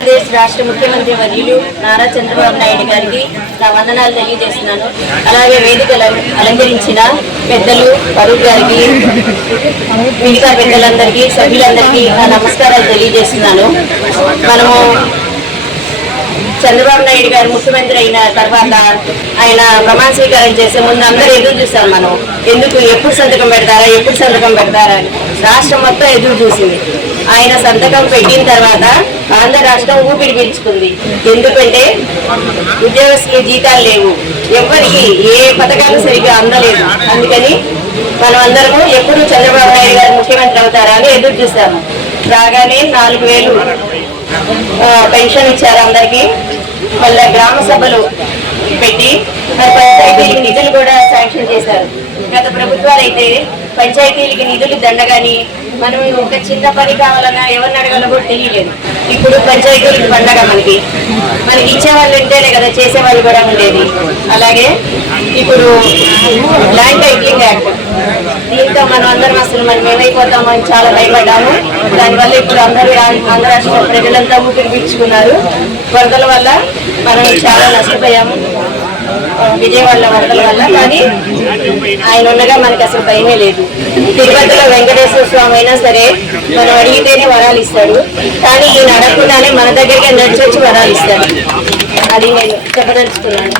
ఆంధ్రప్రదేశ్ రాష్ట్ర ముఖ్యమంత్రి వర్యులు నారా చంద్రబాబు నాయుడు గారికి నా వందనాలు తెలియజేస్తున్నాను. అలాగే వేదికలు అలంకరించిన పెద్దలు ఫరూక్ గారికి, మిగతా పెద్దలందరికీ, సభ్యులందరికీ నా నమస్కారాలు తెలియజేస్తున్నాను. మనము చంద్రబాబు నాయుడు గారు ముఖ్యమంత్రి అయిన తర్వాత ఆయన ప్రమాణ స్వీకారం చేసే ముందు అందరూ ఎదురు చూస్తారు. మనం ఎప్పుడు సంతకం పెడతారా అని రాష్ట్రం మొత్తం ఎదురు చూసింది. ఆయన సంతకం పెట్టిన తర్వాత ఆంధ్ర రాష్ట్రం ఊపిరి పీల్చుకుంది. ఎందుకంటే ఉద్యోగస్తులు జీతాలు లేవు, ఎవరికి ఏ పథకాలు సరిగ్గా అందలేదు. అందుకని మనం అందరము ఎప్పుడు చంద్రబాబు నాయుడు గారు ముఖ్యమంత్రి అవుతారా అని ఎదురు చూస్తాము. రాగానే 4,000 పెన్షన్ ఇచ్చారు అందరికీ. మళ్ళీ గ్రామ సభలు పెట్టి పంచాయతీలకు నిధులు కూడా శాంక్షన్ చేశారు. గత ప్రభుత్వాలు అయితే పంచాయతీలకి నిధులు దండగాని మనం ఒక చిన్న పని కావాలన్నా ఎవరిని అడగాలో కూడా తెలియలేదు. ఇప్పుడు పంచాయతీలకు పండగ మనకి ఇచ్చేవాళ్ళు ఉంటేనే కదా చేసేవాళ్ళు కూడా ఉండేది. అలాగే ఇప్పుడు ల్యాండ్ టైటిలింగ్ యాక్ట్, దీంతో మనం అందరం అసలు మనం ఏమైపోతామని చాలా భయపడ్డాము. దానివల్ల ఇప్పుడు అందరూ ఆంధ్ర రాష్ట్ర ప్రజలంతా ఊపిరి పీల్చుకున్నారు. వరదల వల్ల మనం చాలా నష్టపోయాము, విజయవాడ వరదల వల్ల. కానీ ఆయన ఉండగా మనకి అసలు భయమే లేదు. తిరుపతిలో వెంకటేశ్వర స్వామి అయినా సరే మనం అడిగితేనే వరాలు ఇస్తాడు, కానీ ఈయన అడగకుండానే మన దగ్గరికి నడిచొచ్చి వరాలు ఇస్తాడు. అది నేను చెప్పదలుచుకున్నాను.